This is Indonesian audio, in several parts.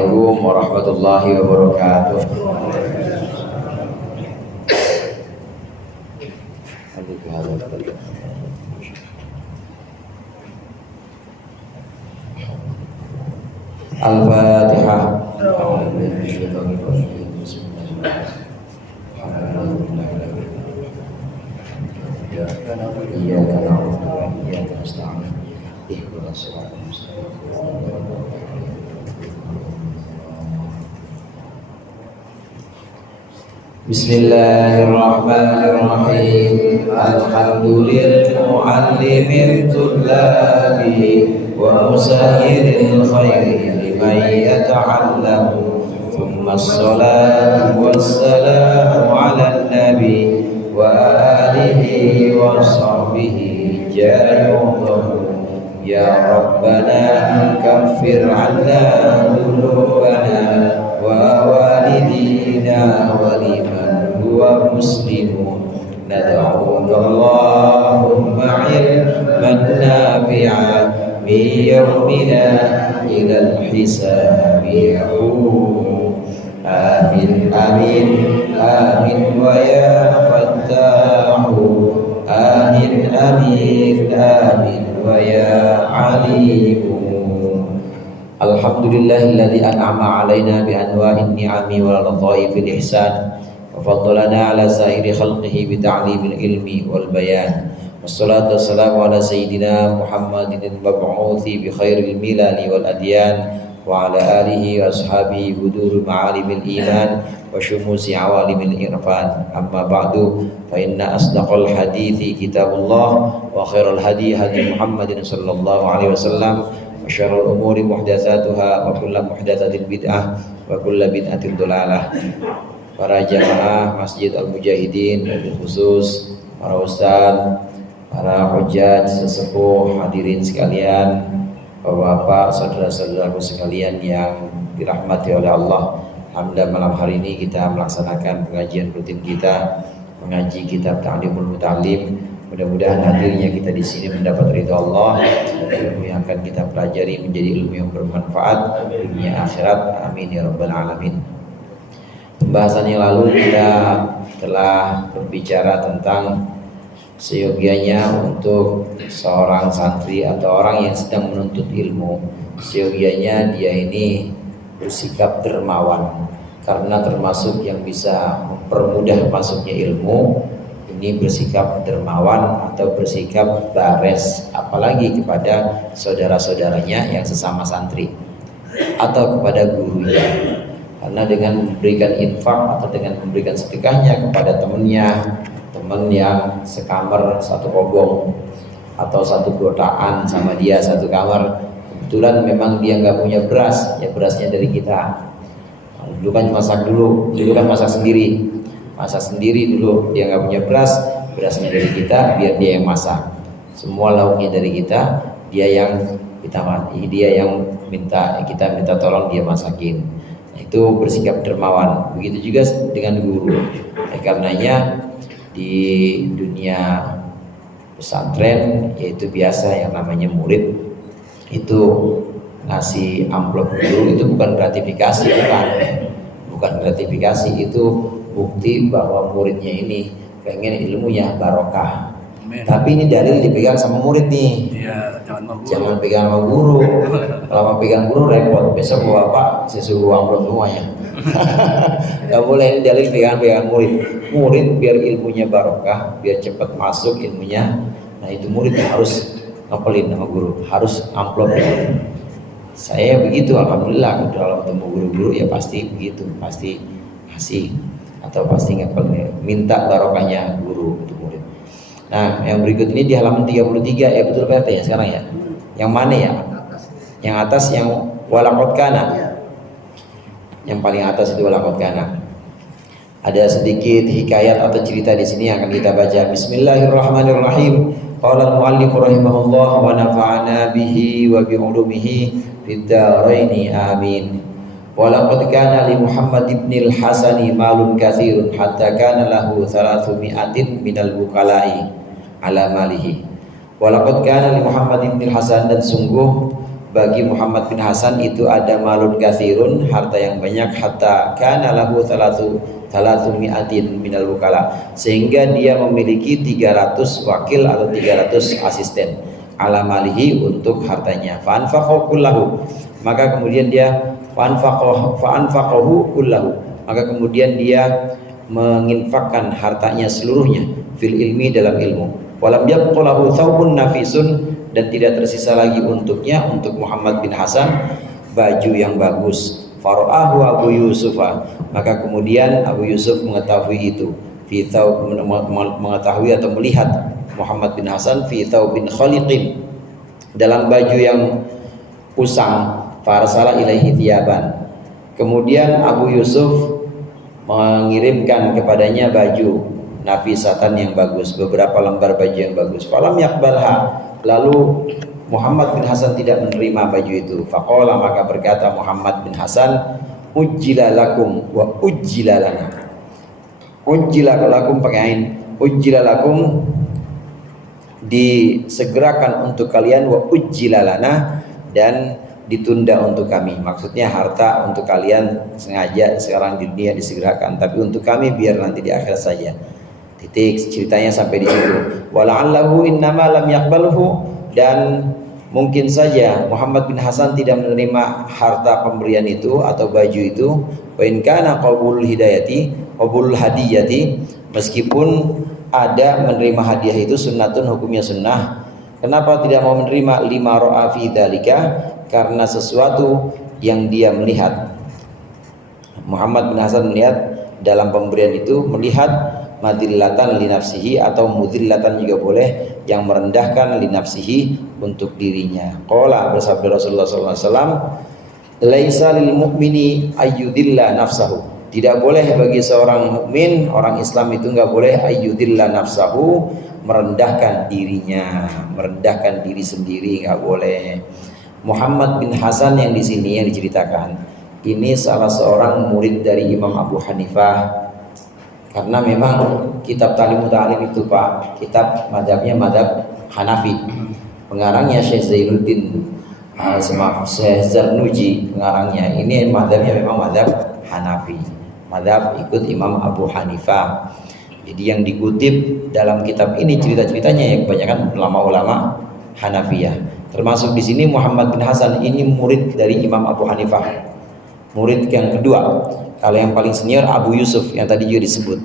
Assalamualaikum warahmatullahi wabarakatuh. Al-Fatihah. Bismillahirrahmanirrahim. Alhamdulillahil tullabi wa musahiril khairi liman yata'allamu. Thumma as-salatu wassalamu ala nabi wa alihi wa sahbihi jayudahu. Ya Rabbana kaffir 'anna dhunubana wa walidina wa liman huwa muslimun. Nad'uka Allahumma 'ilman nafi'an bi yawmina ilal hisabi yaqum. Amin amin amin wa ya fattahu. Amin amin amin wa ya alimu. Alhamdulillahilladzi an'ama 'alaina bi anwa'in ni'ami wal lataifil ihsan wa faddalana 'ala sa'iri khalqihi bi ta'limil ilmi wal bayan. Wassalatu wassalamu ala sayyidina Muhammadin al-mab'uthi bi khairil milali wal adyan wa ala alihi wa ashabihi budur ma'alimil iman wa syumusi awalimil irfan. Amma ba'du, fa inna asdaqal hadithi kitabullah wa khairal hadi hadi Muhammadin sallallahu alaihi wasallam wa syarrul umuri muhdatsatuha wa kullu muhdatsatin bid'ah wa kullu bid'atin dhalalah. Para jamaah Masjid Al-Mujahidin, khusus para ustaz, para hujjaj, sesepuh, hadirin sekalian, bapak-bapak, saudara-saudaraku sekalian yang dirahmati oleh Allah. Alhamdulillah, malam hari ini kita melaksanakan pengajian rutin kita, mengaji kitab Ta'limul Muta'allim. Mudah-mudahan hadirnya kita di sini mendapat ridha Allah. Ilmu yang akan kita pelajari menjadi ilmu yang bermanfaat dunia akhirat. Amin ya rabbal alamin. Pembahasan yang lalu kita telah berbicara tentang seyogianya untuk seorang santri atau orang yang sedang menuntut ilmu, seyogianya dia ini bersikap dermawan, karena termasuk yang bisa mempermudah masuknya ilmu ini bersikap dermawan atau bersikap bares, apalagi kepada saudara-saudaranya yang sesama santri atau kepada gurunya. Karena dengan memberikan infak atau dengan memberikan sedekahnya kepada temannya, teman yang sekamar satu kobong atau satu gotaan sama dia satu kamar, kebetulan memang dia nggak punya beras, ya berasnya dari kita. Dulu kan masak dulu kan masak sendiri dulu, dia nggak punya beras, berasnya dari kita, biar dia yang masak. Semua lauknya dari kita, dia yang minta tolong dia masakin. Itu bersikap dermawan. Begitu juga dengan guru. Karenanya di dunia pesantren, yaitu biasa yang namanya murid itu ngasih amplop guru itu bukan gratifikasi, bukan gratifikasi, itu bukti bahwa muridnya ini pengen ilmunya barokah. Amen. Tapi ini dalil dipegang sama murid nih. Iya, jangan pegang sama guru. Kalau mau pegang guru repot. Besok bapak saya suruh amplop semuanya. Gak boleh, ini dalil pegang murid. Murid biar ilmunya barokah, biar cepat masuk ilmunya. Nah itu murid harus ngapelin sama guru, harus amplop. Saya begitu, alhamdulillah. Kalau ketemu guru-guru ya pasti begitu, pasti kasih atau pasti ngapelin, minta barokahnya guru untuk murid. Nah yang berikut ini di halaman 33 ya, betul Pak ya sekarang ya. Yang mana ya? Yang atas yang walaqad kana. Yang paling atas itu walaqad kana. Ada sedikit hikayat atau cerita di sini yang akan kita baca. Bismillahirrahmanirrahim. Qala al-muallif rahimahullah wa nafa'ana bihi wa bi ulumihi fid dharain amin. Wa laqad kana li Muhammad ibn al-Hasani malun katsirun hatta kana lahu 300 minal bukalai ala malihi. Wa laqad kana li Muhammad ibn al-Hasan, dan sungguh bagi Muhammad bin Hasan itu ada malun katsirun, harta yang banyak, hatta kana lahu talatu mi'atin minal wukala, sehingga dia memiliki 300 wakil atau 300 asisten ala malihi untuk hartanya. Fa anfaqahu kullahu, maka kemudian dia fa anfaqahu kullahu, maka kemudian dia menginfakkan hartanya seluruhnya fil ilmi, dalam ilmu. Walam yabqa lahu thawbun nafisun, dan tidak tersisa lagi untuknya, untuk Muhammad bin Hasan, baju yang bagus. Fara'ahu Abu Yusufa, maka kemudian Abu Yusuf mengetahui itu, mengetahui atau melihat Muhammad bin Hasan fi thawbin khaliqin, dalam baju yang usang. Farsala ilaihi thiyaban, kemudian Abu Yusuf mengirimkan kepadanya baju nafisatan yang bagus, beberapa lembar baju yang bagus. Falam yakbalha, lalu Muhammad bin Hasan tidak menerima baju itu. Faqala, maka berkata Muhammad bin Hasan, ujjila lakum wa ujjila lana. Ujjila lakum pakai ain, ujjila lakum disegerakan untuk kalian, wa ujjila lana, dan ditunda untuk kami. Maksudnya harta untuk kalian sengaja sekarang di dunia disegerakan, tapi untuk kami biar nanti di akhirat saja. Titik, ceritanya sampai di situ. Wala'allahu innama lam yaqbalhu, dan mungkin saja Muhammad bin Hasan tidak menerima harta pemberian itu atau baju itu. Wa in kana qabulul hidayati, qabulul hadiyati, meskipun ada menerima hadiah itu sunnatun, hukumnya sunnah. Kenapa tidak mau menerima? Lima ra'a fi dzalika, karena sesuatu yang dia melihat. Muhammad bin Hasan melihat dalam pemberian itu, melihat madillatan li nafsihi, atau mudillatan juga boleh, yang merendahkan li nafsihi, untuk dirinya. Qala, bersabda Rasulullah sallallahu alaihi wasallam, laisa lil mu'mini ayyudilla nafsahu, tidak boleh bagi seorang mukmin, orang Islam itu enggak boleh ayyudilla nafsahu, merendahkan dirinya, merendahkan diri sendiri, enggak boleh. Muhammad bin Hasan yang di sini yang diceritakan ini salah seorang murid dari Imam Abu Hanifah, karena memang kitab Ta'lim Muta'alim itu Pak, kitab madhabnya madhab Hanafi, pengarangnya Syekh Zainuddin Syekh Zarnuji pengarangnya, ini madhabnya memang madhab Hanafi, madhab ikut Imam Abu Hanifah. Jadi yang dikutip dalam kitab ini cerita-ceritanya yang kebanyakan ulama-ulama Hanafiyah. Termasuk di sini Muhammad bin Hasan ini murid dari Imam Abu Hanifah, murid yang kedua. Kalau yang paling senior Abu Yusuf yang tadi juga disebut,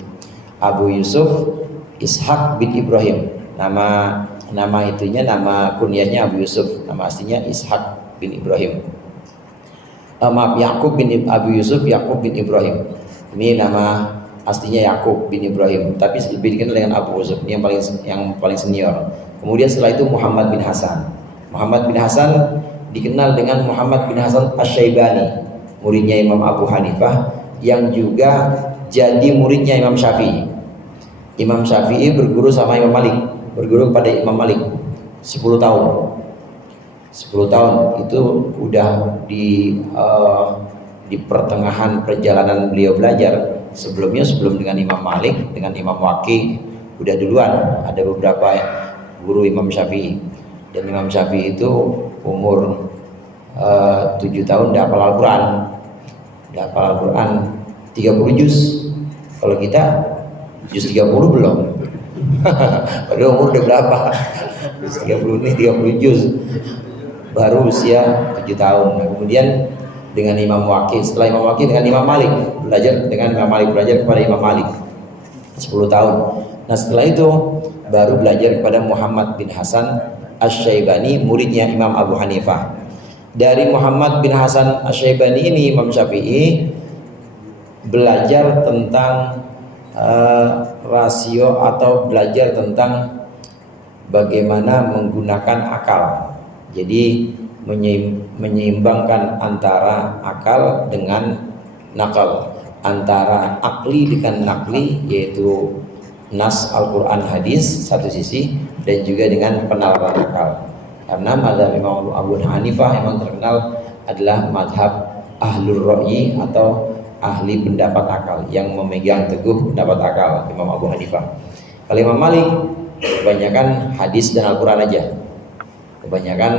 Abu Yusuf Ishaq bin Ibrahim, nama itunya, nama kunyahnya Abu Yusuf, nama aslinya Ishaq bin Ibrahim. Maaf, Yakub bin Abu Yusuf, Yakub bin Ibrahim. Ini nama aslinya Yakub bin Ibrahim, tapi lebih dikenal dengan Abu Yusuf, ini yang paling senior. Kemudian setelah itu Muhammad bin Hasan. Muhammad bin Hasan dikenal dengan Muhammad bin Hasan Asy-Syaibani, muridnya Imam Abu Hanifah, yang juga jadi muridnya Imam Syafi'i. Imam Syafi'i berguru sama Imam Malik, berguru kepada Imam Malik 10 tahun. 10 tahun itu udah di pertengahan perjalanan beliau belajar. Sebelum dengan Imam Malik, dengan Imam Waqi udah duluan, ada beberapa guru Imam Syafi'i. Dan Imam Syafi'i itu umur 7 tahun udah hafal Al-Quran, 30 juz. Kalau kita juz 30 belum. Padahal umur udah berapa? Juz 30 ini 30 juz, baru usia 7 tahun. Nah, kemudian dengan Imam Waqi, setelah Imam Waqi dengan Imam Malik, belajar kepada Imam Malik 10 tahun. Nah, setelah itu baru belajar kepada Muhammad bin Hasan Asy-Syaibani, muridnya Imam Abu Hanifah. Dari Muhammad bin Hasan Asy-Syaibani ini Imam Syafi'i belajar tentang rasio, atau belajar tentang bagaimana menggunakan akal. Jadi menyeimbangkan antara akal dengan nakal, antara akli dengan nakli, yaitu nas Al-Quran hadis satu sisi, dan juga dengan penalaran akal. Karena mazhab Imam Abu Hanifah memang terkenal adalah mazhab ahlur ra'yi, atau ahli pendapat akal, yang memegang teguh pendapat akal, Imam Abu Hanifah. Kalau Imam Malik kebanyakan hadis dan Al-Quran aja, kebanyakan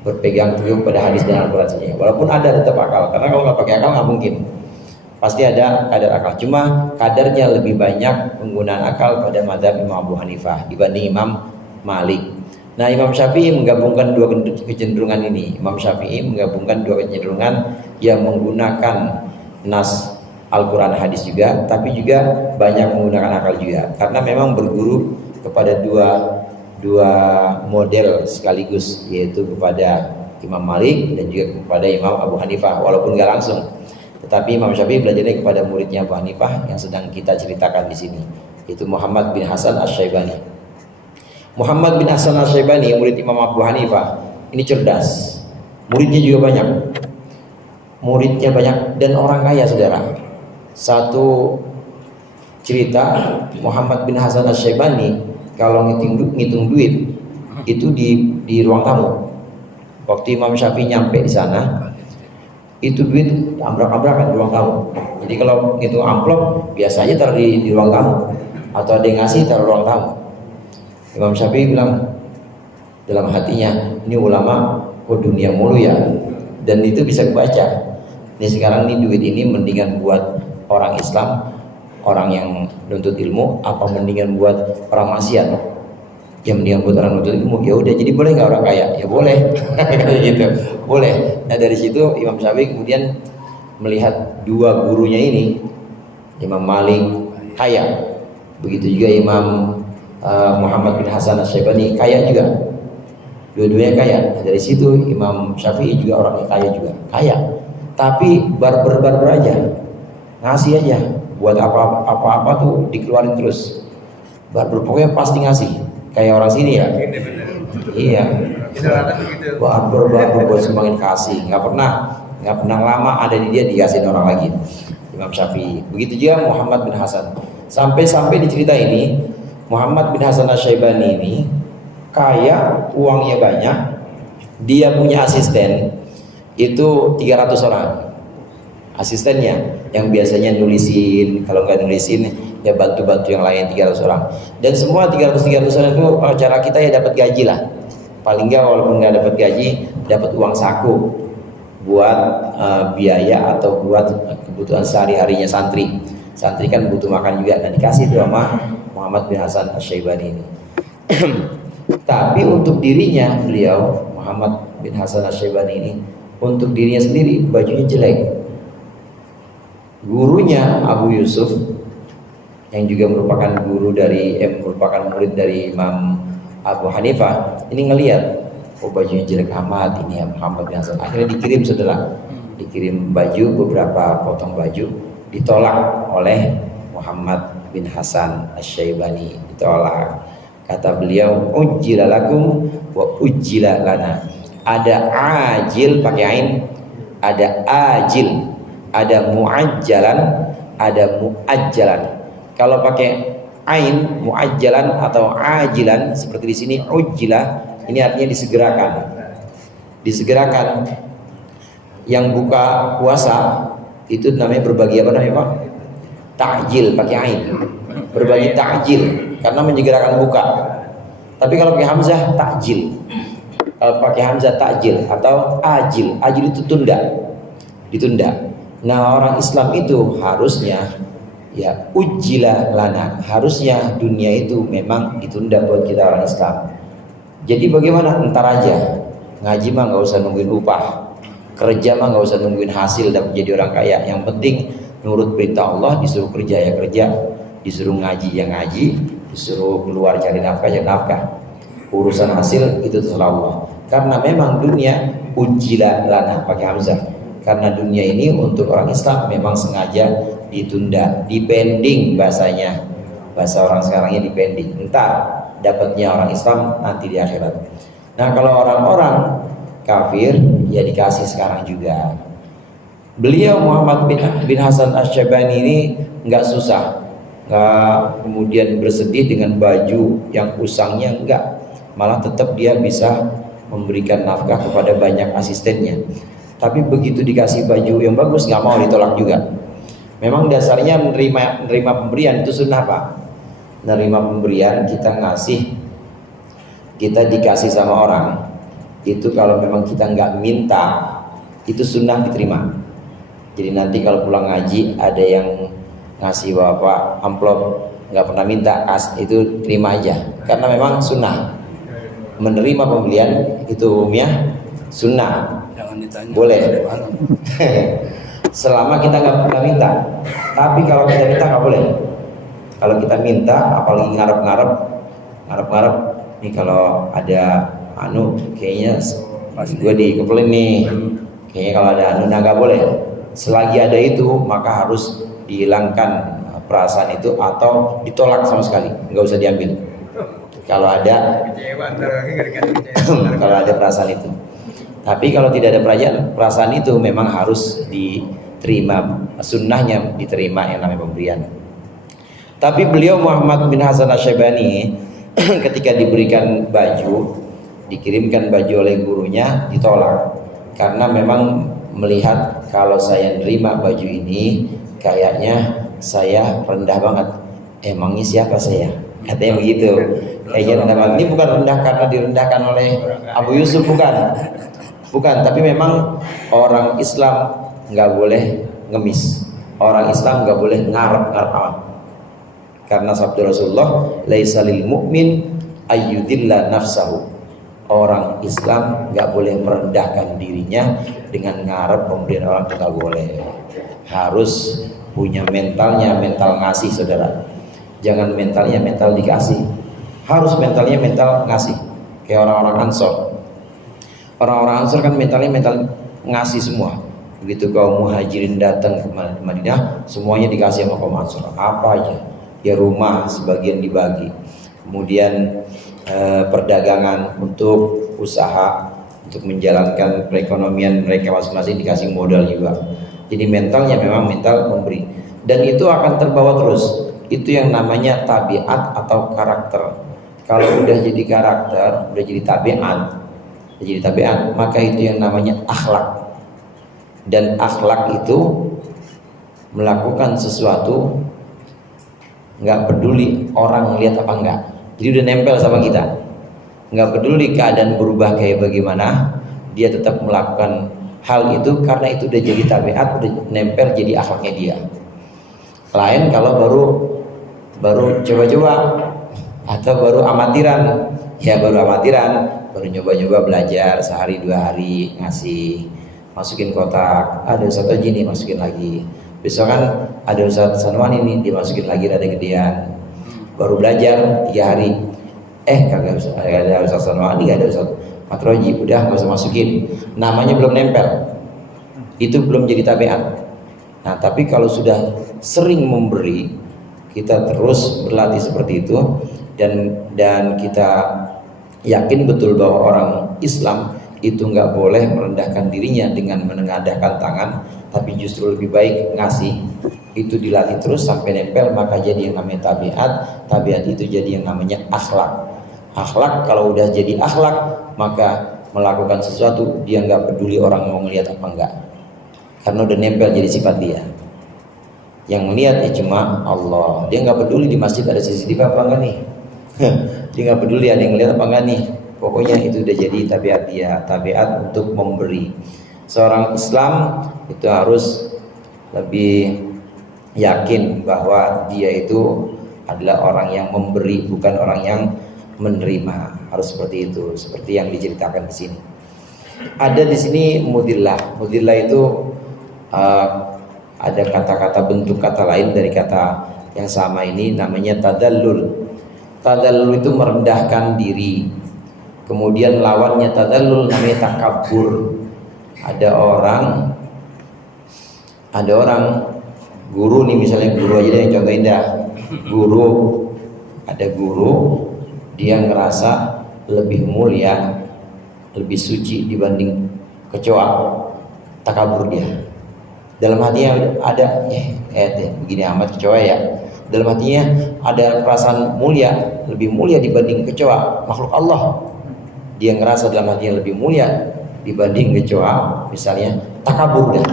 berpegang teguh pada hadis dan Al-Quran saja. Walaupun ada tetap akal, karena kalau nggak pakai akal nggak mungkin. Pasti ada kadar akal. Cuma kadarnya lebih banyak penggunaan akal pada mazhab Imam Abu Hanifah dibanding Imam Malik. Nah, Imam Syafi'i menggabungkan dua kecenderungan ini. Imam Syafi'i menggabungkan dua kecenderungan yang menggunakan nas Al-Quran hadis juga, tapi juga banyak menggunakan akal juga. Karena memang berguru kepada dua model sekaligus, yaitu kepada Imam Malik dan juga kepada Imam Abu Hanifah, walaupun nggak langsung. Tetapi Imam Syafi'i belajarnya kepada muridnya Abu Hanifah yang sedang kita ceritakan di sini, yaitu Muhammad bin Hasan Asy-Syaibani. Muhammad bin Hasan Asy-Syaibani, murid Imam Abu Hanifah, ini cerdas. Muridnya juga banyak. Muridnya banyak dan orang kaya, saudara. Satu cerita, Muhammad bin Hasan Asy-Syaibani kalau ngitung duit itu di ruang tamu. Waktu Imam Syafi'i nyampe di sana, itu duit ambrak-ambrakan di ruang tamu. Jadi kalau ngitung amplop biasanya taruh di ruang tamu, atau ada yang ngasih taruh ruang tamu. Imam Syafi'i bilang dalam hatinya, ini ulama kok dunia mulu ya, dan itu bisa dibaca. Ini sekarang ini duit ini mendingan buat orang Islam, orang yang nuntut ilmu, apa mendingan buat orang maksiat? Ya mendingan buat orang nuntut ilmu. Ya udah, jadi boleh nggak orang kaya? Ya boleh, kayak gitu, boleh. Nah dari situ Imam Syafi'i kemudian melihat dua gurunya ini, Imam Malik kaya, begitu juga Imam Muhammad bin Hasan Asy-Syaibani kaya juga, dua-duanya kaya. Nah, dari situ Imam Syafi'i juga orang yang kaya juga, kaya, tapi barber aja, ngasih aja, buat apa-apa tuh dikeluarin terus. Barber pokoknya pasti ngasih, kayak orang sini ya. Iya. Barber buat semakin kasih, nggak pernah lama ada di dia dikasih orang lagi. Imam Syafi'i. Begitu juga Muhammad bin Hasan. Sampai di cerita ini, Muhammad bin Hasan Asy-Syaibani ini kaya, uangnya banyak, dia punya asisten itu 300 orang. Asistennya yang biasanya nulisin, kalau nggak nulisin ya bantu-bantu yang lain 300 orang. Dan semua 300 orang itu cara kita ya dapat gaji lah. Paling nggak walaupun nggak dapat gaji, dapat uang saku buat biaya atau buat kebutuhan sehari-harinya santri. Santri kan butuh makan juga, dan dikasih tuh sama Muhammad bin Hasan Asy-Syaibani ini. Tapi untuk dirinya, beliau Muhammad bin Hasan Asy-Syaibani ini, untuk dirinya sendiri bajunya jelek. Gurunya Abu Yusuf yang juga merupakan merupakan murid dari Imam Abu Hanifah, ini ngelihat, oh bajunya jelek amat ini ya Muhammad bin Hasan. Akhirnya dikirim baju, beberapa potong baju, ditolak oleh Muhammad bin Hasan Asy-Syaibani, ditolak. Kata beliau, ujjila lakum wa ujjila lana. Ada ajil pakai ain, ada ajil, ada muajjalan, ada muajjalan. Kalau pakai ain, muajjalan atau ajilan, seperti di sini ujjila, ini artinya disegerakan. Disegerakan. Yang buka puasa itu namanya berbagi apa namanya Pak? Takjil, pakai ain. Berbagi takjil karena menyegerakan buka. Tapi kalau pakai hamzah takjil. Kalau pakai hamzah takjil atau ajil. Ajil itu tunda. Ditunda. Nah, orang Islam itu harusnya ya ujjila lana. Harusnya dunia itu memang ditunda buat kita orang Islam. Jadi bagaimana? Entar aja. Ngaji mah nggak usah nungguin upah. Kerja mah nggak usah nungguin hasil dan menjadi orang kaya. Yang penting nurut perintah Allah, disuruh kerja ya kerja, disuruh ngaji ya ngaji, disuruh keluar cari nafkah ya nafkah. Urusan hasil itu terserah Allah. Karena memang dunia ujjila lana pakai hamzah. Karena dunia ini untuk orang Islam memang sengaja ditunda, dipending bahasanya. Bahasa orang sekarangnya dipending. Entar dapatnya orang Islam nanti di akhirat. Nah, kalau orang-orang kafir ya dikasih sekarang juga. Beliau Muhammad bin Hasan Asy-Syaibani ini nggak susah, nggak kemudian bersedih dengan baju yang usangnya, enggak, malah tetap dia bisa memberikan nafkah kepada banyak asistennya. Tapi begitu dikasih baju yang bagus nggak mau, ditolak juga. Memang dasarnya menerima pemberian itu sunnah Pak. Menerima pemberian, kita ngasih, kita dikasih sama orang, itu kalau memang kita nggak minta, itu sunnah diterima. Jadi nanti kalau pulang ngaji ada yang ngasih bapak amplop nggak pernah minta, itu terima aja, karena memang sunnah. Menerima pembelian itu umumnya sunnah. Jangan ditanya boleh mana. selama kita nggak minta. Tapi kalau kita minta nggak boleh. Kalau kita minta, apalagi ngarep-ngarep nih, kalau ada kayaknya gue dikepelin nih, kayaknya kalau ada nggak boleh. Selagi ada itu maka harus dihilangkan perasaan itu atau ditolak sama sekali, nggak usah diambil. Kalau ada kalau ada perasaan itu. Tapi kalau tidak ada perasaan itu memang harus diterima, sunnahnya diterima yang namanya pemberian. Tapi beliau Muhammad bin Hasan Asy-Syaibani ketika diberikan baju, dikirimkan baju oleh gurunya, ditolak karena memang melihat kalau saya nerima baju ini kayaknya saya rendah banget. Emangnya siapa saya? Katanya begitu. Kayaknya rendah banget. Ini bukan rendah karena direndahkan oleh Abu Yusuf, bukan, tapi memang orang Islam nggak boleh ngemis. Orang Islam nggak boleh ngarep-ngarep. Karena sabda Rasulullah, laisa lil mu'min ayyudilla nafsahu. Orang Islam nggak boleh merendahkan dirinya dengan ngarep pemberian orang, nggak boleh. Harus punya mentalnya, mental ngasih, saudara. Jangan mentalnya mental dikasih, harus mentalnya mental ngasih. Kayak orang-orang Ansor. Orang-orang Ansor kan mentalnya mental ngasih semua. Begitu kaum muhajirin datang ke Madinah, semuanya dikasih sama kaum Ansor. Apa aja? Ya rumah sebagian dibagi, kemudian perdagangan untuk usaha, untuk menjalankan perekonomian mereka masing-masing dikasih modal juga. Jadi mentalnya memang mental memberi, dan itu akan terbawa terus. Itu yang namanya tabiat atau karakter. Kalau udah jadi karakter, udah jadi tabiat, maka itu yang namanya akhlak. Dan akhlak itu melakukan sesuatu nggak peduli orang lihat apa enggak, jadi udah nempel sama kita, nggak peduli keadaan berubah kayak bagaimana, dia tetap melakukan hal itu karena itu udah jadi tabiat, udah nempel jadi akhlaknya dia. Lain kalau baru coba-coba atau baru amatiran, baru nyoba-nyoba belajar sehari 2 hari, ngasih, masukin kotak, ada satu gini masukin lagi. Besok kan ada Ustaz Sanwan ini dimasukin lagi, rada gedean. Baru belajar 3 hari, kagak ada Ustaz Sanwan, gak ada Ustaz Matroji, udah gak usah masukin. Namanya belum nempel, itu belum jadi tabiat. Nah tapi kalau sudah sering memberi, kita terus berlatih seperti itu, dan kita yakin betul bahwa orang Islam itu nggak boleh merendahkan dirinya dengan menengadahkan tangan, tapi justru lebih baik ngasih. Itu dilatih terus sampai nempel, maka jadi yang namanya tabiat itu jadi yang namanya akhlak. Akhlak kalau udah jadi akhlak, maka melakukan sesuatu dia nggak peduli orang mau ngelihat apa enggak, karena udah nempel jadi sifat dia. Yang melihat ya cuma Allah, dia nggak peduli di masjid ada CCTV apa enggak nih. Dia nggak peduli ada yang ngelihat apa enggak nih. Pokoknya itu udah jadi tabiat dia, tabiat untuk memberi. Seorang Islam itu harus lebih yakin bahwa dia itu adalah orang yang memberi, bukan orang yang menerima. Harus seperti itu, seperti yang diceritakan di sini. Ada di sini mudillah. Mudillah itu ada kata-kata, bentuk kata lain dari kata yang sama ini, namanya tadallul. Tadallul itu merendahkan diri. Kemudian lawannya tadallul namanya takabur. Ada orang guru nih, misalnya guru aja deh yang contoh indah. Ada guru, dia ngerasa lebih mulia, lebih suci dibanding kecoa, takabur dia. Dalam hatinya ada begini amat kecoa ya. Dalam hatinya ada perasaan mulia, lebih mulia dibanding kecoa, makhluk Allah. Dia ngerasa dalam hatinya lebih mulia dibanding kecoa, misalnya takabur dah.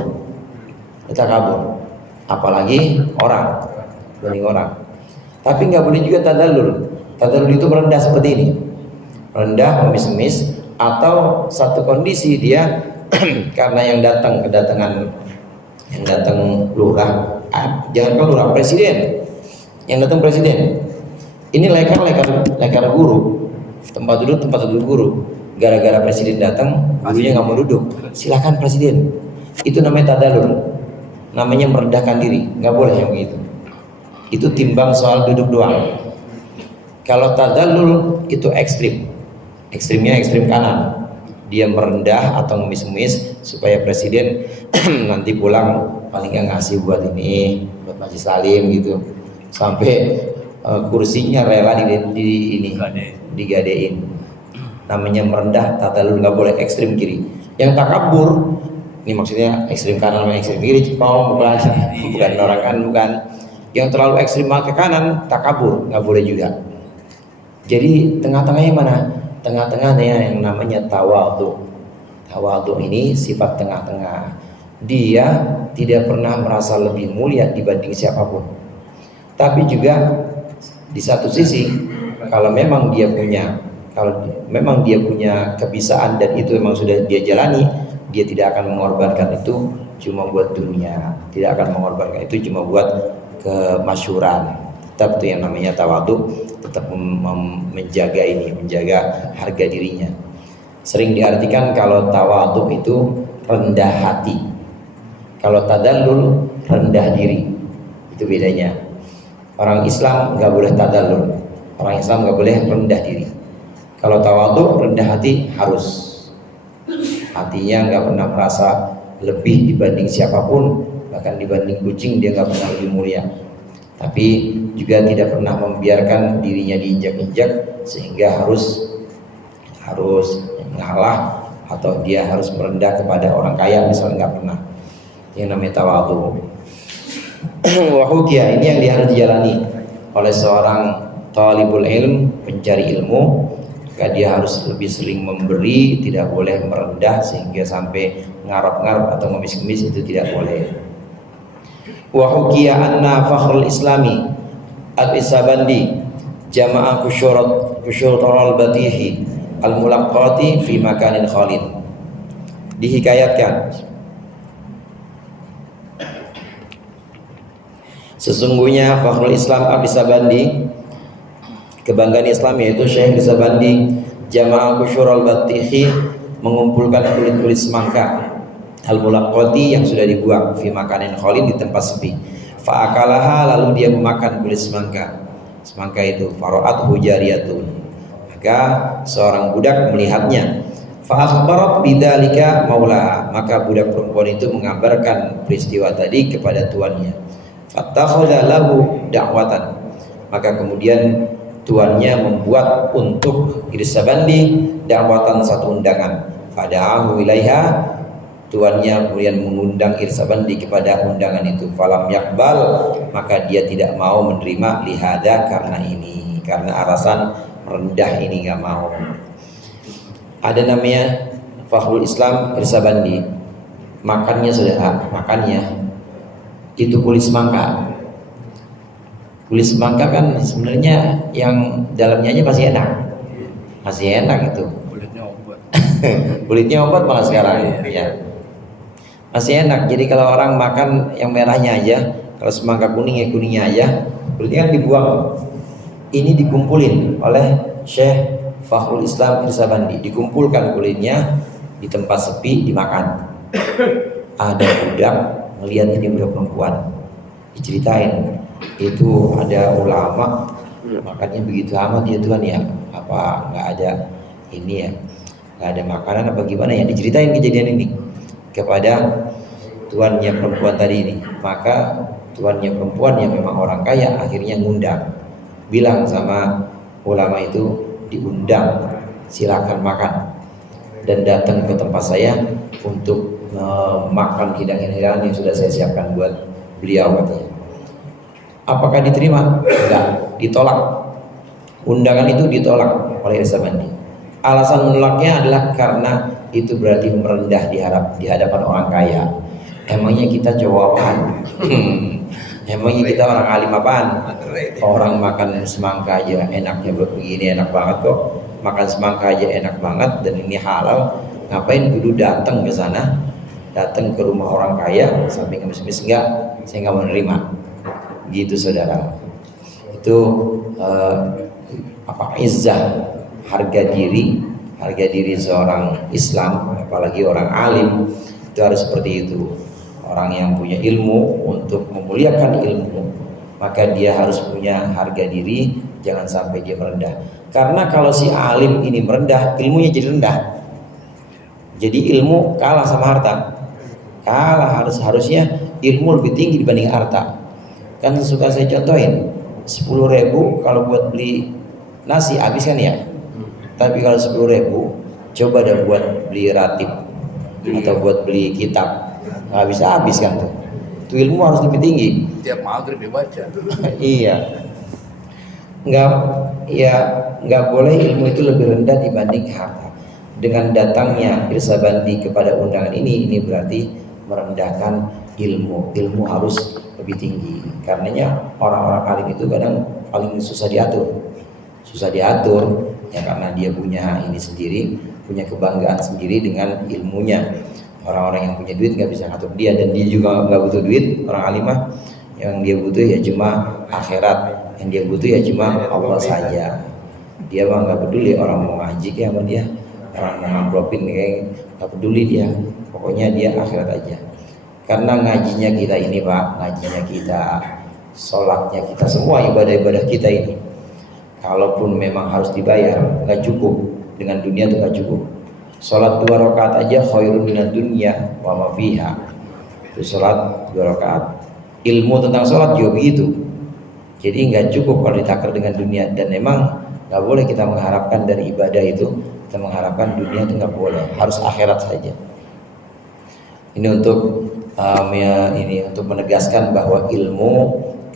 Takabur. Apalagi orang, dibanding orang. Tapi nggak boleh juga tadallul. Tadallul itu merendah seperti ini. Rendah, memis-memis, Atau satu kondisi dia karena yang datang lurah, jangan kan lurah, presiden, yang datang presiden. Ini lekar guru, tempat duduk guru. Gara-gara presiden datang, gurunya nggak mau duduk. Silakan presiden. Itu namanya tadalul, namanya merendahkan diri. Nggak boleh yang begitu. Itu timbang soal duduk doang. Kalau tadalul itu ekstrim. Ekstrimnya ekstrim kanan. Dia merendah atau ngemis-ngemis supaya presiden nanti pulang paling nggak ngasih buat ini, buat majelis salim gitu. Sampai kursinya rela digadein. Namanya merendah, tadalul, nggak boleh ekstrim kiri. Yang takabur, ini maksudnya ekstrim kanan sama ekstrim kiri, bukan orang kan, bukan. Yang terlalu ekstrim ke kanan, takabur, nggak boleh juga. Jadi tengah-tengahnya mana? Tengah-tengahnya yang namanya tawadhu. Tawadhu ini sifat tengah-tengah. Dia tidak pernah merasa lebih mulia dibanding siapapun. Tapi juga di satu sisi, kalau memang dia punya kebisaan dan itu memang sudah dia jalani, dia tidak akan mengorbankan itu cuma buat dunia, tidak akan mengorbankan itu cuma buat kemasyhuran. Tetap itu yang namanya tawadhu, tetap menjaga harga dirinya. Sering diartikan kalau tawadhu itu rendah hati, kalau tadallul rendah diri. Itu bedanya. Orang Islam nggak boleh tadallul, orang Islam nggak boleh rendah diri. Kalau tawadhu rendah hati harus, hatinya nggak pernah merasa lebih dibanding siapapun, bahkan dibanding kucing dia nggak pernah lebih mulia. Tapi juga tidak pernah membiarkan dirinya diinjak-injak sehingga harus ngalah atau dia harus merendah kepada orang kaya misalnya, nggak pernah. Yang namanya tawadhu. Wahukia ini yang harus dijalani oleh seorang talibul ilm, pencari ilmu. Maka dia harus lebih sering memberi, tidak boleh merendah sehingga sampai ngarap-ngarap atau ngemis-ngemis, itu tidak boleh. Wa hukiya anna fakhrul islami al-Isabandi jama'a kusyurat al-batihi al-mulaqqati fi makanin khalid. Dihikayatkan sesungguhnya fakhrul Islam al-Isabandi, kebanggaan Islam, yaitu Syekh Al-Isabandi, jama'a kusyurat al-batihi, mengumpulkan kulit-kulit semangka al-mulaqqati yang sudah dibuang fi makanin khalin, di tempat sepi. Fa'akalaha, lalu dia memakan kulit semangka. Semangka itu fara'at hujariyatun, maka seorang budak melihatnya. Fa'akhbarat bidzalika maulaha, maka budak perempuan itu mengabarkan peristiwa tadi kepada tuannya. Fattakhadha lahu da'watan, maka kemudian tuannya membuat untuk Irsabandi da'watan, satu undangan. Fada'ahu ilaiha, tuannya kemudian mengundang Irsabandi kepada undangan itu. Falam yakbal, maka dia tidak mau menerima, lihada, karena ini, karena alasan merendah ini, nggak mau. Ada namanya Fakhrul Islam Irsabandi, makannya itu kulit semangka. Kulit semangka kan sebenarnya yang dalamnya aja masih enak itu. Kulitnya obat malah sekarang ya. Masih enak. Jadi kalau orang makan yang merahnya aja, kalau semangka kuningnya aja, kulitnya kan dibuang. Ini dikumpulin oleh Syekh Fakhrul Islam Irsabandi, dikumpulkan kulitnya di tempat sepi, dimakan. Ada budak melihat ini budak perempuan, diceritain itu ada ulama makannya begitu amat ya Tuhan ya, apa nggak ada ini ya, nggak ada makanan apa gimana ya, diceritain kejadian ini kepada tuannya perempuan tadi ini. Maka tuannya perempuan yang memang orang kaya akhirnya ngundang, bilang sama ulama itu, diundang, silakan makan dan datang ke tempat saya untuk makan hidangan-hidangan yang sudah saya siapkan buat beliau, katanya. Apakah diterima? Enggak, ditolak. Undangan itu ditolak oleh Irsabandi. Alasan menolaknya adalah karena itu berarti merendah di hadapan orang kaya. Emangnya kita jawaban? Emangnya kita orang alim apaan? Orang makan semangka aja enaknya begini, enak banget kok. makan semangka aja enak banget dan ini halal, ngapain dulu datang ke sana, datang ke rumah orang kaya sampai ngemis-ngemis? Enggak, saya nggak mau menerima. Gitu saudara. Itu izzah, harga diri seorang Islam, apalagi orang alim itu harus seperti itu. Orang yang punya ilmu, untuk memuliakan ilmu, maka dia harus punya harga diri, jangan sampai dia merendah. Karena kalau si alim ini merendah, ilmunya jadi rendah. Jadi ilmu kalah sama harta. Harusnya ilmu lebih tinggi dibanding harta. Kan suka saya contohin, 10.000 kalau buat beli nasi habis kan ya. Tapi kalau 10.000 coba dah buat beli ratib atau buat beli kitab, nggak bisa habis kan tuh. Itu ilmu harus lebih tinggi. Tiap maghrib dibaca. Iya. Nggak boleh ilmu itu lebih rendah dibanding harta. Dengan datangnya Irsabandi kepada undangan ini berarti merendahkan ilmu. Ilmu harus lebih tinggi. Karenanya orang-orang alim itu kadang paling susah diatur ya, karena dia punya ini sendiri, punya kebanggaan sendiri dengan ilmunya. Orang-orang yang punya duit nggak bisa ngatur dia, dan dia juga nggak butuh duit. Orang alimah yang dia butuh ya cuma akhirat, yang dia butuh ya cuma Allah saja. Dia mah nggak peduli orang mau ngaji ya sama dia, orang mau ngamplopin kayak nggak peduli dia, pokoknya dia akhirat aja. Karena ngajinya kita ini Pak, ngajinya kita, sholatnya kita, semua ibadah-ibadah kita ini, kalaupun memang harus dibayar, nggak cukup. Dengan dunia itu nggak cukup. Sholat 2 rakaat aja khairun minad dunya wa ma fiha. Itu sholat 2 rakaat. Ilmu tentang sholat juga begitu. Jadi nggak cukup kalau ditakar dengan dunia, dan memang nggak boleh kita mengharapkan dari ibadah itu, kita mengharapkan dunia itu nggak boleh, harus akhirat saja. Ini untuk untuk menegaskan bahwa ilmu,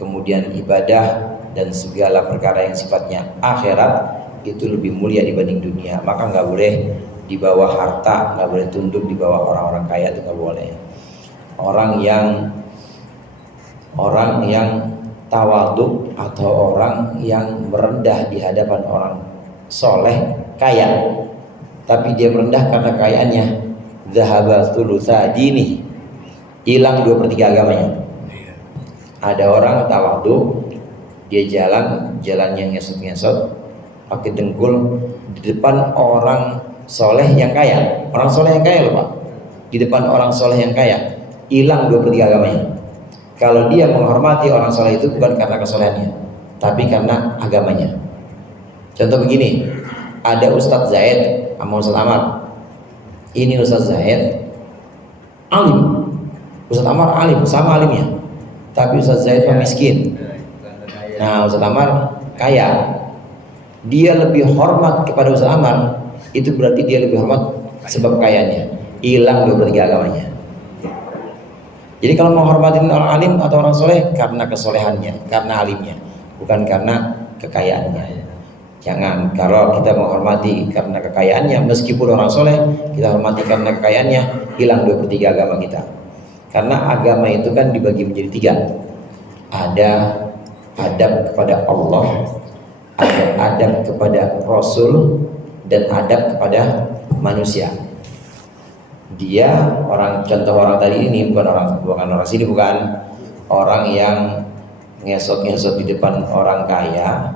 kemudian ibadah, dan segala perkara yang sifatnya akhirat itu lebih mulia dibanding dunia. Maka nggak boleh di bawah harta, nggak boleh tunduk di bawah orang-orang kaya, itu nggak boleh. Orang yang tawaduk atau orang yang merendah di hadapan orang soleh kaya, tapi dia merendah karena kayaannya, dhahaba thulutsa dini, hilang 2/3 agamanya. Ada orang tawaduk, dia jalannya ngesot-ngesot pakai dengkul di depan orang soleh yang kaya. Orang soleh yang kaya loh Pak, di depan orang soleh yang kaya, hilang 2/3 agamanya. Kalau dia menghormati orang soleh itu bukan karena kesolehannya, tapi karena agamanya. Contoh begini, ada Ustadz Zaid sama Ustadz Amar. Ini Ustadz Zaid alim, Ustadz Amar alim, sama alimnya, tapi Ustadz Zaid miskin. Nah Ustadz Amar kaya, dia lebih hormat kepada Ustadz Amar, itu berarti dia lebih hormat sebab kayanya, hilang 2/3 agamanya. Jadi kalau menghormati orang alim atau orang soleh karena kesolehannya, karena alimnya, bukan karena kekayaannya. Jangan, kalau kita menghormati karena kekayaannya, meskipun orang soleh, kita hormati karena kekayaannya, hilang 2/3 agama kita. Karena agama itu kan dibagi menjadi 3. Ada adab kepada Allah, ada adab kepada Rasul, dan adab kepada manusia. Dia contoh orang tadi ini bukan orang sini, bukan orang yang ngesot-ngesot di depan orang kaya.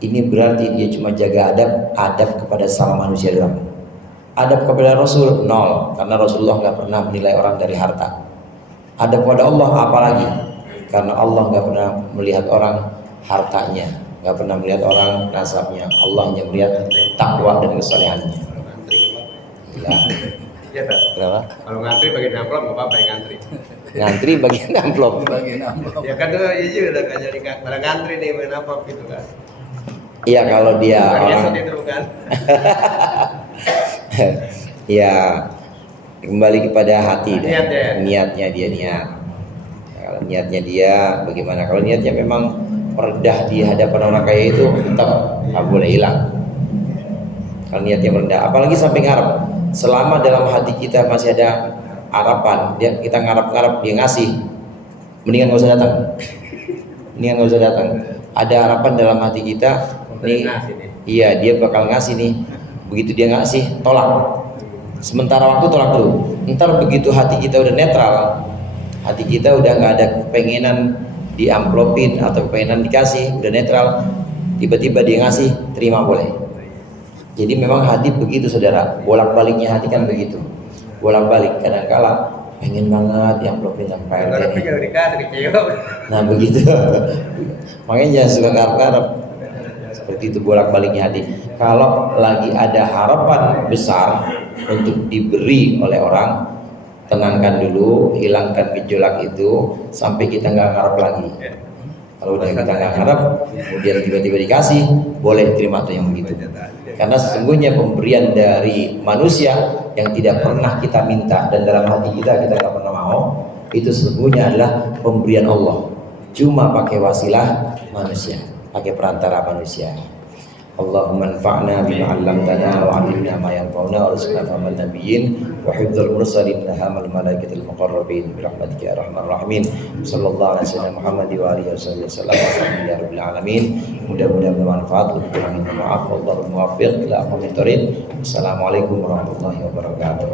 Ini berarti dia cuma jaga adab kepada sama manusia doang. Adab kepada Rasul 0, karena Rasulullah nggak pernah menilai orang dari harta. Adab kepada Allah apalagi, karena Allah nggak pernah melihat orang hartanya, nggak pernah melihat orang nasabnya. Allah hanya melihat takwa dan kesolehannya. Ya, kenapa? Kalau ngantri bagian amplop nggak apa-apa yang ngantri. Ngantri bagian amplop. Ya kan tuh iya udah nggak jadi pada ngantri nih bagian amplop gitu kan. Iya kalau dia orang itu kan. Ya kembali kepada hati dan niatnya dia niat. Kalau niatnya dia bagaimana? Kalau niatnya memang merendah di hadapan orang kaya itu tetap nggak boleh hilang. Kalau niatnya merendah, apalagi sampai ngarep. Selama dalam hati kita masih ada harapan, kita ngarep-ngarep dia ngasih, mendingan nggak usah datang. Mendingan nggak usah datang. Ada harapan dalam hati kita nih, iya dia bakal ngasih nih. begitu dia ngasih tolak, sementara waktu tolak dulu. Ntar begitu hati kita udah netral, hati kita udah nggak ada kepengenan diamplopin atau kepengenan dikasih, udah netral, tiba-tiba dia ngasih, terima boleh. Jadi memang hati begitu saudara, bolak-baliknya hati kan begitu, bolak-balik. Kadang-kala pengen banget diamplopin sama Pak RT nih. Nah begitu, makanya jangan suka ngarep-ngarep. Seperti itu bolak-baliknya hati. Kalau lagi ada harapan besar untuk diberi oleh orang, tenangkan dulu, hilangkan gejolak itu sampai kita nggak ngarep lagi. Kalau udah kita nggak ngarep, kemudian tiba-tiba dikasih, boleh terima tuh yang begitu. Karena sesungguhnya pemberian dari manusia yang tidak pernah kita minta dan dalam hati kita nggak pernah mau, itu sesungguhnya adalah pemberian Allah. Cuma pakai wasilah manusia, pakai perantara manusia. Allahumma anfa'na bima 'allamtana wa 'allimna ma yanfa'una warzuqna fahmal nabiyyin wa hifdzal mursalin wa hamal malaikatil muqarrabin bi rahmatika ya arhamar rahimin. Sallallahu alaihi wasallam Muhammad wa alihi wasallam ya rabbil alamin. Mudah-mudahan bermanfaat. Lebih kurang minta maaf. Wallahu muwaffiq ila aqwamit thoriq. Assalamualaikum warahmatullahi wabarakatuh.